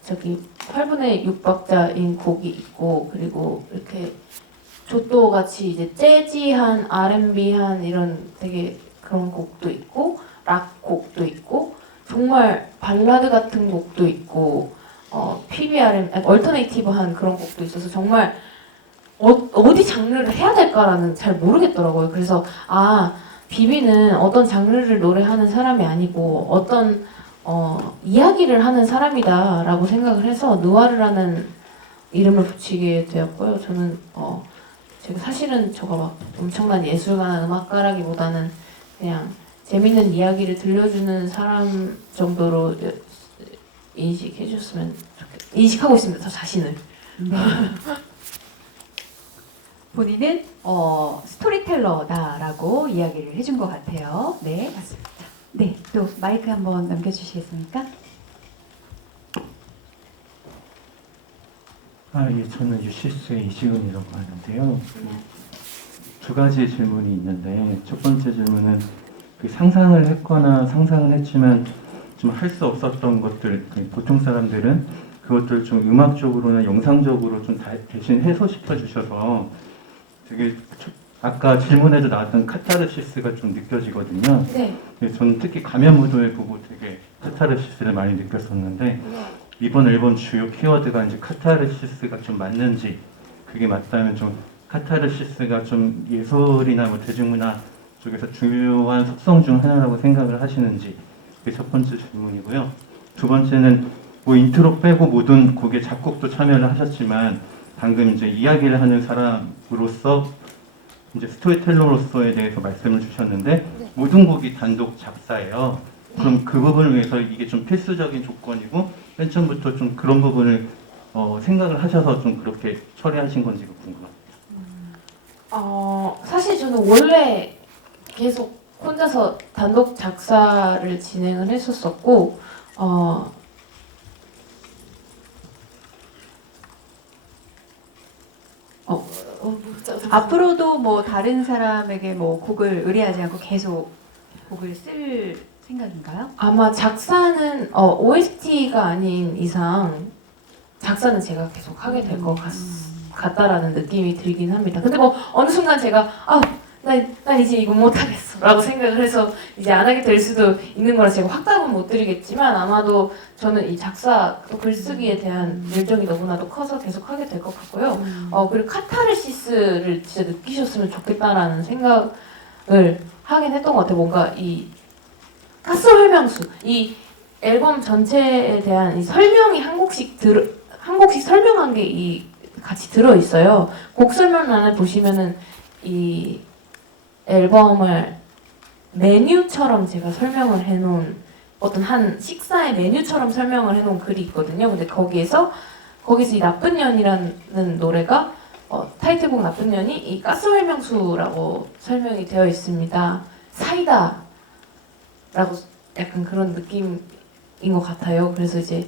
저기 8분의 6박자인 곡이 있고 그리고 이렇게 조또 같이 이제 재즈한 R&B한 이런 되게 그런 곡도 있고 락 곡도 있고 정말 발라드 같은 곡도 있고 PBRM 얼터네이티브한 그런 곡도 있어서 정말 어디 장르를 해야 될까라는 잘 모르겠더라고요. 그래서 비비는 어떤 장르를 노래하는 사람이 아니고 어떤 이야기를 하는 사람이다라고 생각을 해서 누아르라는 이름을 붙이게 되었고요. 저는 제가 사실은 저가 막 엄청난 예술가나 음악가라기보다는 그냥 재밌는 이야기를 들려주는 사람 정도로 인식하고 있습니다. 저 자신을. 네. 본인은 스토리텔러다라고 이야기를 해준 것 같아요. 네, 맞습니다. 네, 또 마이크 한번 넘겨주시겠습니까? 예, 저는 유시스의 이시은이라고 하는데요. 두 가지 질문이 있는데 첫 번째 질문은 그 상상을 했거나 상상은 했지만 좀 할 수 없었던 것들, 보통 사람들은 그것들 좀 음악적으로나 영상적으로 좀 대신 해소시켜 주셔서 되게 아까 질문에도 나왔던 카타르시스가 좀 느껴지거든요. 네. 저는 특히 가면 무도회 보고 되게 카타르시스를 많이 느꼈었는데 이번 앨범 주요 키워드가 이제 카타르시스가 좀 맞는지, 그게 맞다면 좀 카타르시스가 좀 예술이나 뭐 대중문화 쪽에서 중요한 속성 중 하나라고 생각을 하시는지, 그게 첫 번째 질문이고요. 두 번째는 뭐 인트로 빼고 모든 곡에 작곡도 참여를 하셨지만 방금 이제 이야기를 하는 사람으로서 이제 스토리텔러로서에 대해서 말씀을 주셨는데 모든 곡이 단독 작사예요. 그럼 그 부분을 위해서 이게 좀 필수적인 조건이고 맨 처음부터 좀 그런 부분을 생각을 하셔서 좀 그렇게 처리하신 건지가 궁금합니다. 사실 저는 원래 계속 혼자서 단독 작사를 진행을 했었었고 앞으로도 뭐 다른 사람에게 뭐 곡을 의뢰하지 않고 계속 곡을 쓸 생각인가요? 아마 작사는 OST가 아닌 이상 작사는 제가 계속 하게 될 것 같다라는 느낌이 들긴 합니다. 근데 뭐 어느 순간 제가 난 이제 이거 못하겠어 라고 생각을 해서 이제 안 하게 될 수도 있는 거라 제가 확답은 못 드리겠지만 아마도 저는 이 작사 또 글쓰기에 대한 열정이 너무나도 커서 계속 하게 될 것 같고요. 그리고 카타르시스를 진짜 느끼셨으면 좋겠다라는 생각을 하긴 했던 것 같아요. 뭔가 이 가스활명수, 이 앨범 전체에 대한 이 설명이 한 곡씩 설명한 게 같이 들어 있어요. 곡 설명란을 보시면은 이 앨범을 메뉴처럼 제가 설명을 해놓은 어떤 한 식사의 메뉴처럼 설명을 해놓은 글이 있거든요. 근데 거기서 이 나쁜 년이라는 노래가 타이틀곡 나쁜 년이 이 가스활명수라고 설명이 되어 있습니다. 사이다라고 약간 그런 느낌인 것 같아요. 그래서 이제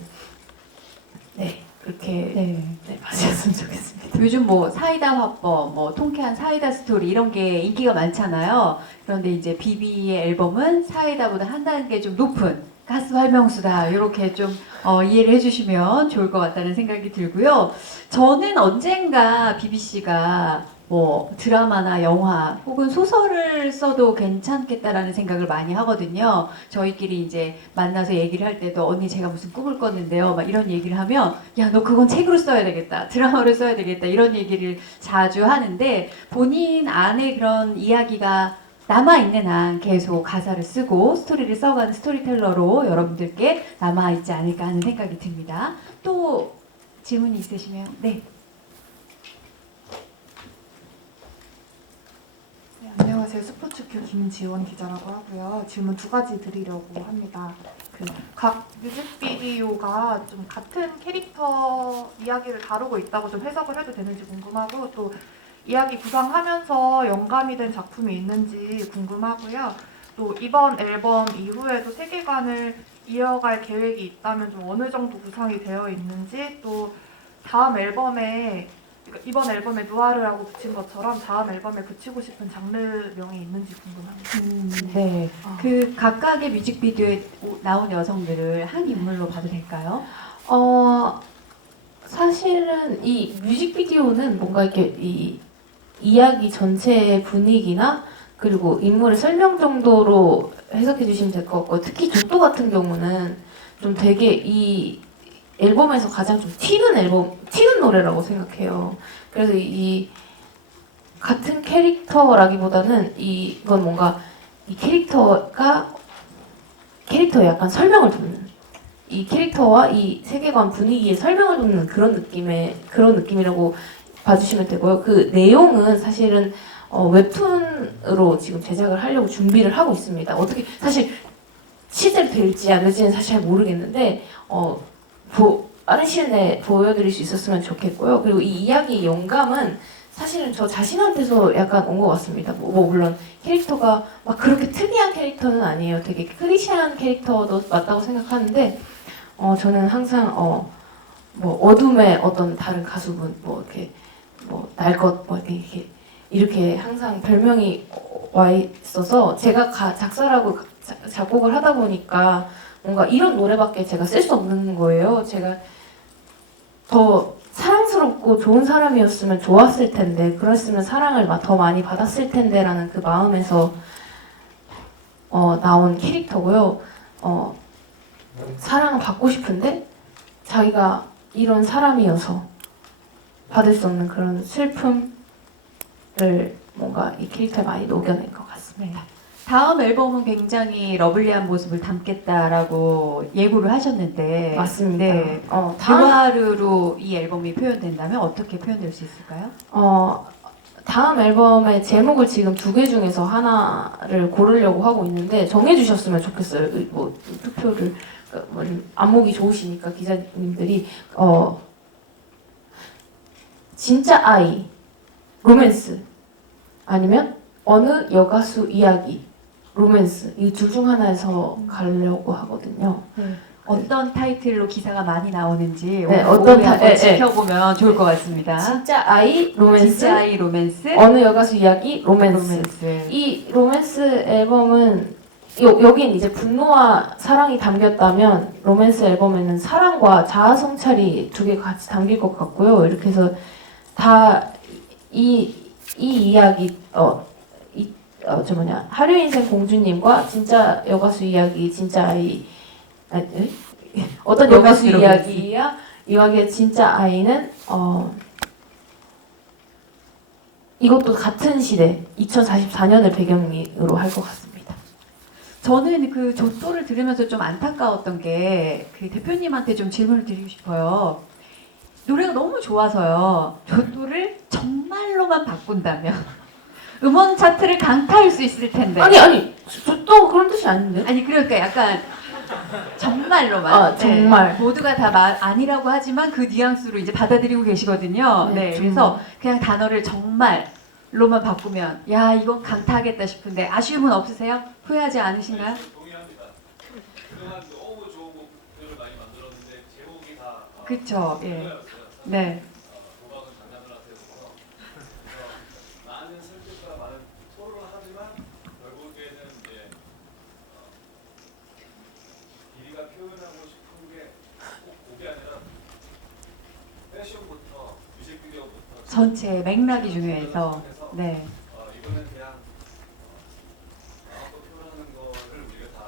그렇게 마셨으면 좋겠습니다. 요즘 뭐 사이다 화법, 뭐 통쾌한 사이다 스토리 이런 게 인기가 많잖아요. 그런데 이제 비비의 앨범은 사이다보다 한 단계 좀 높은 가스 활명수다. 이렇게 좀 이해를 해주시면 좋을 것 같다는 생각이 들고요. 저는 언젠가 비비 씨가 뭐 드라마나 영화 혹은 소설을 써도 괜찮겠다라는 생각을 많이 하거든요. 저희끼리 이제 만나서 얘기를 할 때도 언니 제가 무슨 꿈을 꿨는데요. 막 이런 얘기를 하면 야, 너 그건 책으로 써야 되겠다. 드라마로 써야 되겠다. 이런 얘기를 자주 하는데 본인 안에 그런 이야기가 남아있는 한 계속 가사를 쓰고 스토리를 써가는 스토리텔러로 여러분들께 남아있지 않을까 하는 생각이 듭니다. 또 질문이 있으시면 네. 안녕하세요. 스포츠큐 김지원 기자라고 하고요. 질문 두 가지 드리려고 합니다. 각 뮤직비디오가 좀 같은 캐릭터 이야기를 다루고 있다고 좀 해석을 해도 되는지 궁금하고 또 이야기 구상하면서 영감이 된 작품이 있는지 궁금하고요. 또 이번 앨범 이후에도 세계관을 이어갈 계획이 있다면 좀 어느 정도 구상이 되어 있는지, 또 다음 앨범에 그러니까 이번 앨범에 누아르라고 붙인 것처럼 다음 앨범에 붙이고 싶은 장르명이 있는지 궁금합니다. 네. 그 각각의 뮤직비디오에 나온 여성들을 한 인물로 봐도 될까요? 사실은 이 뮤직비디오는 뭔가 이렇게 이 이야기 전체의 분위기나 그리고 인물의 설명 정도로 해석해 주시면 될 것 같고, 특히 조또 같은 경우는 좀 되게 이 앨범에서 가장 좀 튀는 노래라고 생각해요. 그래서 이 같은 캐릭터라기보다는 이건 뭔가 이 캐릭터에 약간 설명을 돕는, 이 캐릭터와 이 세계관 분위기에 설명을 돕는 그런 느낌이라고 봐주시면 되고요. 그 내용은 사실은 웹툰으로 지금 제작을 하려고 준비를 하고 있습니다. 어떻게 사실 실제로 될지 안 될지는 사실 잘 모르겠는데 빠른 시일 내에 보여드릴 수 있었으면 좋겠고요. 그리고 이 이야기의 영감은 사실은 저 자신한테서 약간 온 것 같습니다. 물론 캐릭터가 막 그렇게 특이한 캐릭터는 아니에요. 되게 클리셰한 캐릭터도 맞다고 생각하는데 저는 항상 어둠의 어떤 다른 가수분 이렇게 날것 이렇게 항상 별명이 와 있어서 제가 작사라고 작곡을 하다 보니까 뭔가 이런 노래밖에 제가 쓸 수 없는 거예요. 제가 더 사랑스럽고 좋은 사람이었으면 좋았을 텐데, 그랬으면 사랑을 더 많이 받았을 텐데라는 그 마음에서 나온 캐릭터고요. 사랑을 받고 싶은데 자기가 이런 사람이어서 받을 수 없는 그런 슬픔을 뭔가 이 캐릭터에 많이 녹여낸 것 같습니다. 다음 앨범은 굉장히 러블리한 모습을 담겠다라고 예고를 하셨는데, 맞습니다. 네. 다음 누아르로 이 앨범이 표현된다면 어떻게 표현될 수 있을까요? 다음 앨범의 제목을 지금 2개 중에서 하나를 고르려고 하고 있는데 정해주셨으면 좋겠어요. 투표를 안목이 좋으시니까 기자님들이 진짜 아이, 로맨스, 아니면 어느 여가수 이야기, 로맨스, 이 둘 중 하나에서 가려고 하거든요. 어떤 타이틀로 기사가 많이 나오는지 네, 오늘 한번 지켜보면 좋을 것 같습니다. 진짜 아이, 로맨스, 진짜 아이 로맨스, 어느 여가수 이야기, 로맨스. 이 로맨스 앨범은 여긴 이제 분노와 사랑이 담겼다면 로맨스 앨범에는 사랑과 자아 성찰이 2개 같이 담길 것 같고요. 이렇게 해서 다 이 이야기 하류 인생 공주님과 진짜 여가수 이야기, 진짜 아이 어떤 여가수 이야기야 이야기의 진짜 아이는 이것도 같은 시대 2044년을 배경으로 할 것 같습니다. 저는 그 조또를 들으면서 좀 안타까웠던 게 그 대표님한테 좀 질문을 드리고 싶어요. 노래가 너무 좋아서요. 조또를 정말로만 바꾼다면 음원 차트를 강타할 수 있을 텐데. 아니 조또 그런 뜻이 아닌데. 아니 그러니까 약간 정말로만. 정말. 네, 모두가 다 아니라고 하지만 그 뉘앙스로 이제 받아들이고 계시거든요. 네, 그래서 그냥 단어를 정말로만 바꾸면 야 이건 강타하겠다 싶은데 아쉬움은 없으세요? 후회하지 않으신가요? 동의합니다. 그동안 너무 좋은 곡들을 많이 만들었는데 제목이 다 그쵸. 예. 네. 도박은 장난들한테 해서 많은 설득과 많은 토론을 하지만 결국에는 이제 비리가 표현하고 싶은 게 꼭 곡이 아니라 패션부터 뮤직비디오부터 전체 맥락이 중요해서. 네. 이거는 그냥 마음껏 표현하는 거를 우리가 다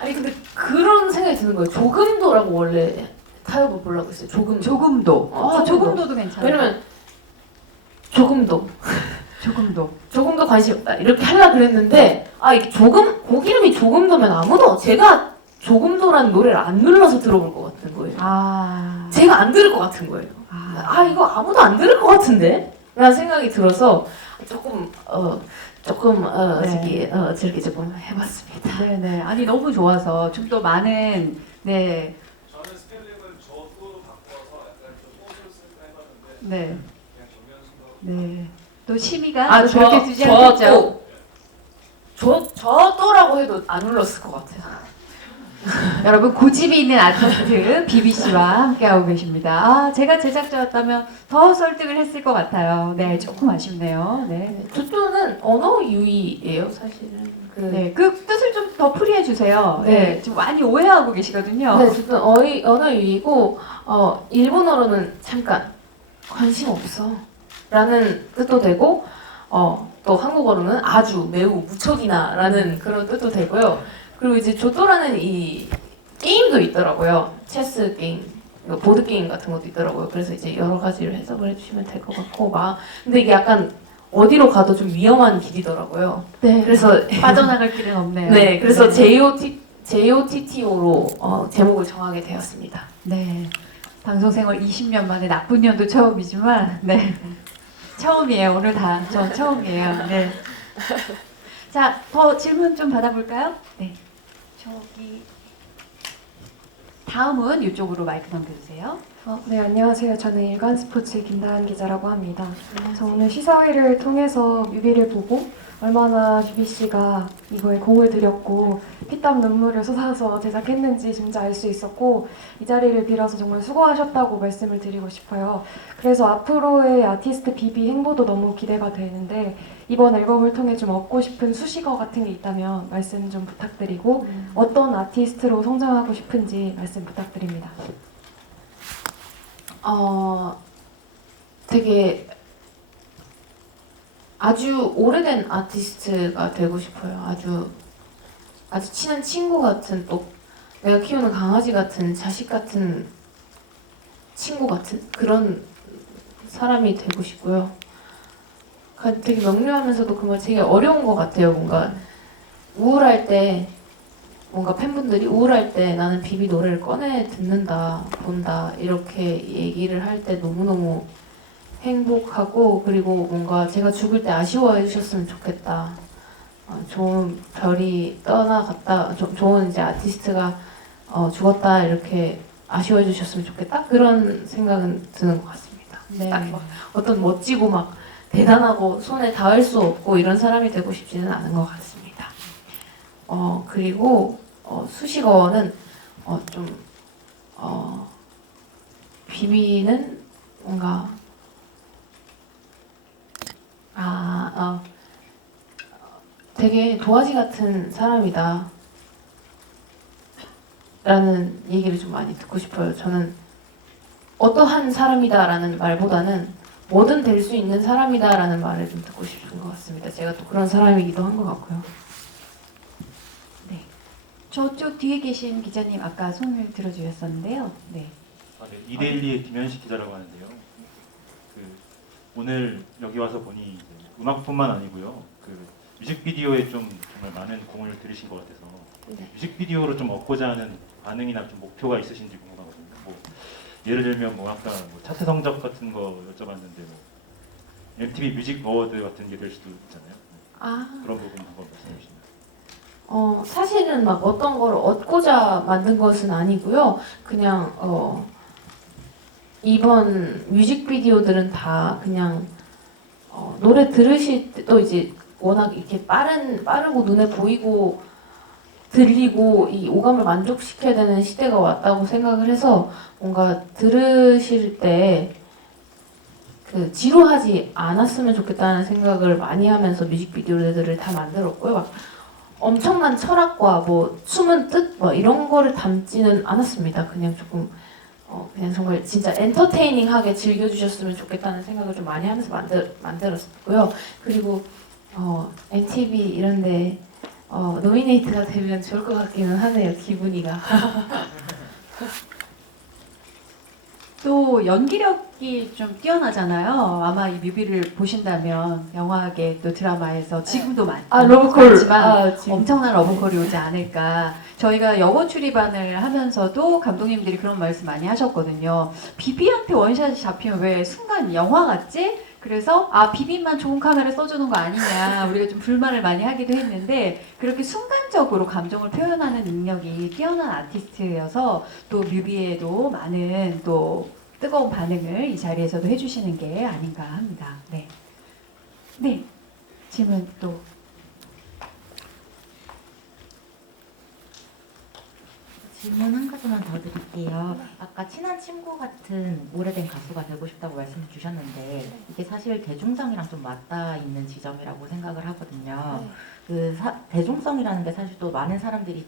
아니 근데 그런 생각이 드는 거예요. 조금도라고 원래 타협을 보려고 했어요. 조금도. 조금도도 괜찮아요. 왜냐면 조금도 관심 없다 이렇게 하려고 그랬는데 이게 곡 이름이 조금도면 아무도 제가 조금도라는 노래를 안 눌러서 들어볼 것 같은 거예요. 제가 안 들을 것 같은 거예요. 이거 아무도 안 들을 것 같은데? 라는 생각이 들어서 조금 저렇게 조금 해봤습니다. 네네. 아니 너무 좋아서 좀 더 많은 네. 저는 스펠링을 저도로 바꿔서 약간 좀 꽃을 쓸까 해봤는데 네. 그냥 정면수로 네. 또 심의가 또 그렇게 주지 않겠죠. 저도 저 또라고 해도 안 울었을 것 같아요. 여러분 고집이 있는 아티스트 비비 씨와 함께하고 계십니다. 아, 제가 제작자였다면 더 설득을 했을 것 같아요. 네, 조금 아쉽네요. 네. 조또는 언어 유희예요, 사실은. 네, 그 뜻을 좀 더 풀이해 주세요. 네. 네. 지금 많이 오해하고 계시거든요. 네, 조또 언어 유희고 일본어로는 잠깐 관심 없어 라는 뜻도 되고 또 한국어로는 아주 매우 무척이나 라는 그런 뜻도 되고요. 그리고 이제 조또라는 이 게임도 있더라고요. 체스 게임, 보드 게임 같은 것도 있더라고요. 그래서 이제 여러 가지를 해석을 해주시면 될 것 같고 근데 이게 약간 어디로 가도 좀 위험한 길이더라고요. 네. 그래서 빠져나갈 길은 없네요. 네, 그래서 네. JOTTO로 제목을 정하게 되었습니다. 네. 방송 생활 20년 만에 나쁜 년도 처음이지만, 네. 처음이에요. 오늘 다 전 처음이에요. 네. 자, 더 질문 좀 받아볼까요? 네. 저기. 다음은 이쪽으로 마이크 넘겨주세요. 네, 안녕하세요. 저는 일간스포츠 김다은 기자라고 합니다. 저 오늘 시사회를 통해서 뮤비를 보고 얼마나 뮤비 씨가 이거에 공을 들였고 피땀 눈물을 쏟아서 제작했는지 진짜 알 수 있었고 이 자리를 빌어서 정말 수고하셨다고 말씀을 드리고 싶어요. 그래서 앞으로의 아티스트 비비 행보도 너무 기대가 되는데 이번 앨범을 통해 좀 얻고 싶은 수식어 같은 게 있다면 말씀 좀 부탁드리고 어떤 아티스트로 성장하고 싶은지 말씀 부탁드립니다. 되게 아주 오래된 아티스트가 되고 싶어요. 아주 친한 친구 같은, 또 내가 키우는 강아지 같은, 자식 같은, 친구 같은 그런 사람이 되고 싶고요. 되게 명료하면서도 그 말 되게 어려운 것 같아요. 뭔가 우울할 때, 뭔가 팬분들이 우울할 때 나는 비비 노래를 꺼내 듣는다, 본다 이렇게 얘기를 할 때 너무너무 행복하고, 그리고 뭔가 제가 죽을 때 아쉬워해 주셨으면 좋겠다. 좋은 별이 떠나갔다, 좋은 이제 아티스트가 죽었다 이렇게 아쉬워해 주셨으면 좋겠다. 그런 생각은 드는 것 같습니다. 네. 딱 막 어떤 멋지고 막 대단하고 손에 닿을 수 없고 이런 사람이 되고 싶지는 않은 것 같습니다. 그리고 수식어는 비비는 뭔가 되게 도화지 같은 사람이다 라는 얘기를 좀 많이 듣고 싶어요. 저는 어떠한 사람이다 라는 말보다는 뭐든 될 수 있는 사람이다 라는 말을 좀 듣고 싶은 것 같습니다. 제가 또 그런 사람이기도 한 것 같고요. 네. 저쪽 뒤에 계신 기자님 아까 손을 들어주셨었는데요. 네. 네, 이데일리의 김현식 기자라고 하는데요. 오늘 여기 와서 보니 이제 음악뿐만 아니고요. 뮤직비디오에 좀 정말 많은 공을 들이신 것 같아서 뮤직비디오로 좀 얻고자 하는 반응이나 좀 목표가 있으신지 궁금하거든요. 예를 들면 아까 차트 성적 같은 거 여쭤봤는데 MTV 뮤직 어워드 같은 게 될 수도 있잖아요. 그런 부분 한번 말씀해 주시면. 사실은 막 어떤 걸 얻고자 만든 것은 아니고요. 그냥 이번 뮤직비디오들은 다 그냥 노래 들으실 때도 이제 워낙 이렇게 빠르고 눈에 보이고 들리고 이 오감을 만족시켜야 되는 시대가 왔다고 생각을 해서 뭔가 들으실 때 지루하지 않았으면 좋겠다는 생각을 많이 하면서 뮤직비디오들을 다 만들었고요. 막 엄청난 철학과 숨은 뜻 이런 거를 담지는 않았습니다. 그냥 조금 그냥 정말 진짜 엔터테이닝하게 즐겨주셨으면 좋겠다는 생각을 좀 많이 하면서 만들었고요. 그리고 MTV 이런데 노미네이트가 되면 좋을 것 같기는 하네요. 기분이가. 또 연기력이 좀 뛰어나잖아요. 아마 이 뮤비를 보신다면 영화계 또 드라마에서 지금도 러브콜 엄청난 러브콜이 오지 않을까. 저희가 영어 출입반을 하면서도 감독님들이 그런 말씀 많이 하셨거든요. 비비한테 원샷이 잡히면 왜 순간 영화 같지? 그래서 비비만 좋은 카메라 써주는 거 아니냐 우리가 좀 불만을 많이 하기도 했는데 그렇게 순간적으로 감정을 표현하는 능력이 뛰어난 아티스트여서 또 뮤비에도 많은 또 뜨거운 반응을 이 자리에서도 해주시는 게 아닌가 합니다. 네, 네 질문 또 질문 한 가지만 더 드릴게요. 아까 친한 친구 같은 오래된 가수가 되고 싶다고 말씀해 주셨는데 이게 사실 대중성이랑 좀 맞닿아 있는 지점이라고 생각을 하거든요. 대중성이라는 게 사실 또 많은 사람들이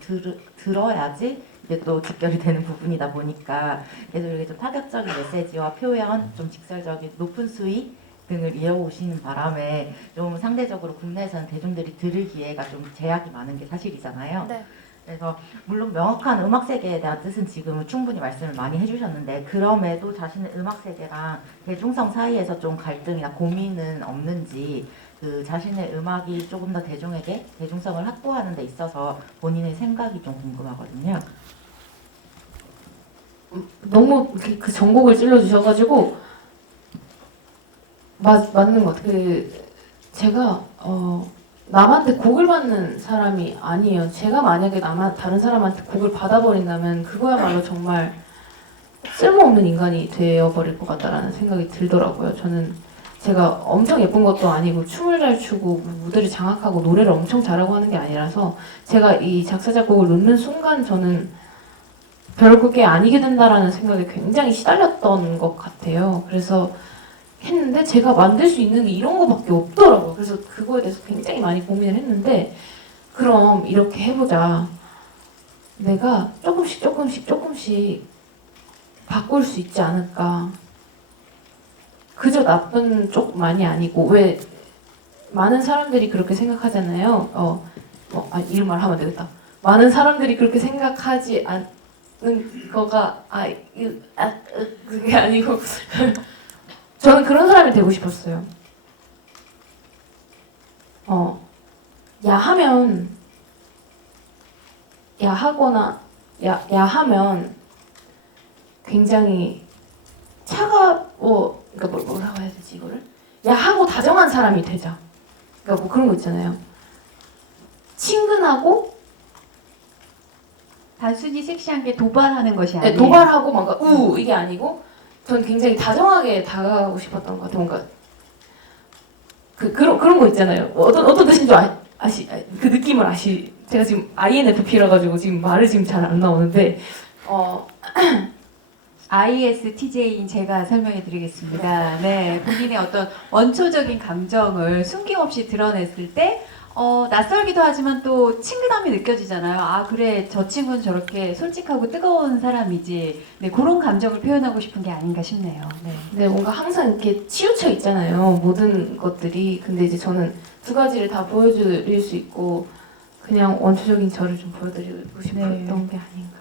들어야지 이게 또 직결이 되는 부분이다 보니까 계속 이렇게 좀 파격적인 메시지와 표현, 좀 직설적인 높은 수위 등을 이어오시는 바람에 좀 상대적으로 국내에서는 대중들이 들을 기회가 좀 제약이 많은 게 사실이잖아요. 네. 그래서 물론 명확한 음악 세계에 대한 뜻은 지금은 충분히 말씀을 많이 해주셨는데 그럼에도 자신의 음악 세계랑 대중성 사이에서 좀 갈등이나 고민은 없는지 자신의 음악이 조금 더 대중에게 대중성을 확보하는 데 있어서 본인의 생각이 좀 궁금하거든요. 너무 그 전곡을 찔러주셔가지고 맞는 것 같아요. 제가 남한테 곡을 받는 사람이 아니에요. 제가 만약에 다른 사람한테 곡을 받아버린다면 그거야말로 정말 쓸모없는 인간이 되어버릴 것 같다라는 생각이 들더라고요. 저는 제가 엄청 예쁜 것도 아니고 춤을 잘 추고 무대를 장악하고 노래를 엄청 잘하고 하는 게 아니라서 제가 이 작사 작곡을 놓는 순간 저는 별게 아니게 된다라는 생각에 굉장히 시달렸던 것 같아요. 그래서 했는데 제가 만들 수 있는 게 이런 거밖에 없더라고요. 그래서 그거에 대해서 굉장히 많이 고민을 했는데 그럼 이렇게 해보자. 내가 조금씩 바꿀 수 있지 않을까. 그저 나쁜 쪽만이 아니고 왜 많은 사람들이 그렇게 생각하잖아요. 이런 말 하면 되겠다. 많은 사람들이 그렇게 생각하지 않는 거가 그게 아니고 저는 그런 사람이 되고 싶었어요. 야하면 굉장히 그러니까 뭐라고 해야 되지 이거를? 야하고 다정한 사람이 되자. 그러니까 뭐 그런 거 있잖아요. 친근하고 단순히 섹시한 게 도발하는 것이 아니에요. 도발하고 뭔가 이게 아니고 전 굉장히 다정하게 다가가고 싶었던 것 같아요. 뭔가 그런 거 있잖아요. 어떤 뜻인지 그 느낌을 제가 지금 INFP라 가지고 지금 말을 지금 잘 안 나오는데 ISTJ인 제가 설명해 드리겠습니다. 네, 본인의 어떤 원초적인 감정을 숨김없이 드러냈을 때 낯설기도 하지만 또 친근함이 느껴지잖아요. 아, 그래, 저 친구는 저렇게 솔직하고 뜨거운 사람이지. 네, 그런 감정을 표현하고 싶은 게 아닌가 싶네요. 네, 뭔가 항상 이렇게 치우쳐 있잖아요. 모든 것들이. 근데 이제 저는 두 가지를 다 보여드릴 수 있고 그냥 원초적인 저를 좀 보여드리고 싶었던 게 아닌가.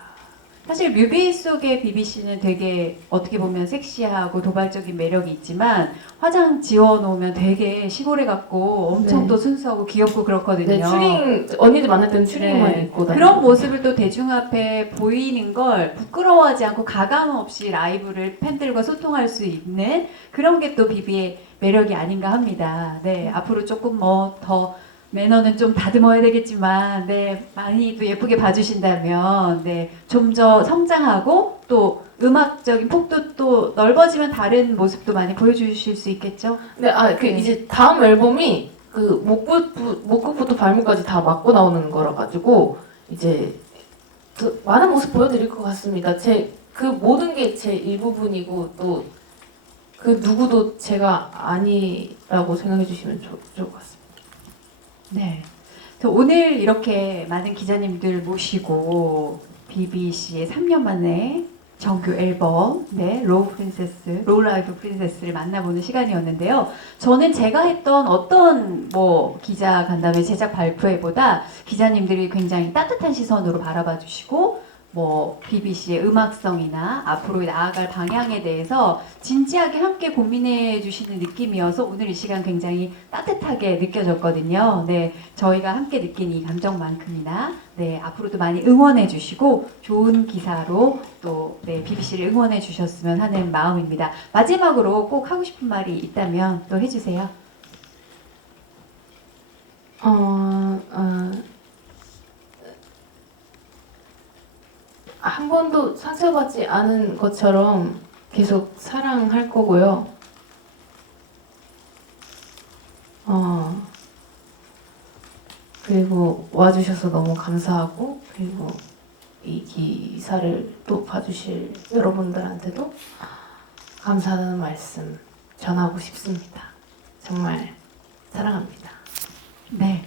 사실 뮤비 속의 비비 씨는 되게 어떻게 보면 섹시하고 도발적인 매력이 있지만 화장 지워놓으면 되게 시골에 같고 엄청 또 순수하고 귀엽고 그렇거든요. 네, 언니들 만날 때는 추리닝만 입고 다니고. 그런 모습을 또 대중 앞에 보이는 걸 부끄러워하지 않고 가감 없이 라이브를 팬들과 소통할 수 있는 그런 게 또 비비의 매력이 아닌가 합니다. 네, 앞으로 조금 더 매너는 좀 다듬어야 되겠지만, 네, 많이 또 예쁘게 봐주신다면, 네, 좀 더 성장하고 또 음악적인 폭도 또 넓어지면 다른 모습도 많이 보여주실 수 있겠죠? 네, 이제 다음 앨범이 목끝부터 발목까지 다 맞고 나오는 거라 가지고 이제 많은 모습 보여드릴 것 같습니다. 그 모든 게 제 일부분이고 또 그 누구도 제가 아니라고 생각해 주시면 좋을 것 같습니다. 네. 오늘 이렇게 많은 기자님들 모시고 비비 씨의 3년 만에 정규 앨범, 네, 로우 라이프 프린세스를 만나보는 시간이었는데요. 저는 제가 했던 어떤 기자 간담회 제작 발표회보다 기자님들이 굉장히 따뜻한 시선으로 바라봐 주시고 비비 씨의 음악성이나 앞으로 나아갈 방향에 대해서 진지하게 함께 고민해 주시는 느낌이어서 오늘 이 시간 굉장히 따뜻하게 느껴졌거든요. 네, 저희가 함께 느낀 이 감정만큼이나 네, 앞으로도 많이 응원해 주시고 좋은 기사로 또 네, 비비 씨를 응원해 주셨으면 하는 마음입니다. 마지막으로 꼭 하고 싶은 말이 있다면 또 해주세요. 한 번도 상처받지 않은 것처럼 계속 사랑할 거고요. 그리고 와주셔서 너무 감사하고 그리고 이 기사를 또 봐주실 여러분들한테도 감사하다는 말씀 전하고 싶습니다. 정말 사랑합니다. 네.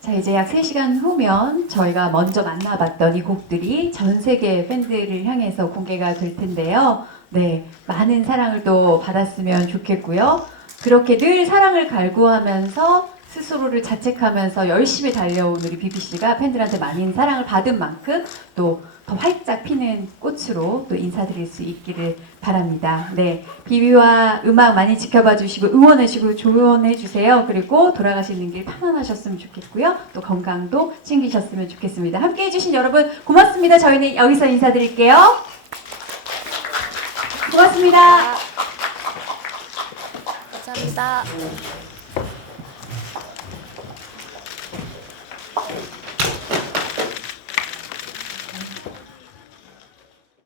자, 이제 약 3시간 후면 저희가 먼저 만나봤던 이 곡들이 전 세계 팬들을 향해서 공개가 될 텐데요. 네. 많은 사랑을 또 받았으면 좋겠고요. 그렇게 늘 사랑을 갈구하면서 스스로를 자책하면서 열심히 달려온 우리 비비씨가 팬들한테 많은 사랑을 받은 만큼 또 더 활짝 피는 꽃으로 또 인사드릴 수 있기를 바랍니다. 네, 비비와 음악 많이 지켜봐 주시고 응원해 주시고 조언해 주세요. 그리고 돌아가시는 길 편안하셨으면 좋겠고요. 또 건강도 챙기셨으면 좋겠습니다. 함께 해주신 여러분 고맙습니다. 저희는 여기서 인사드릴게요. 고맙습니다. 감사합니다.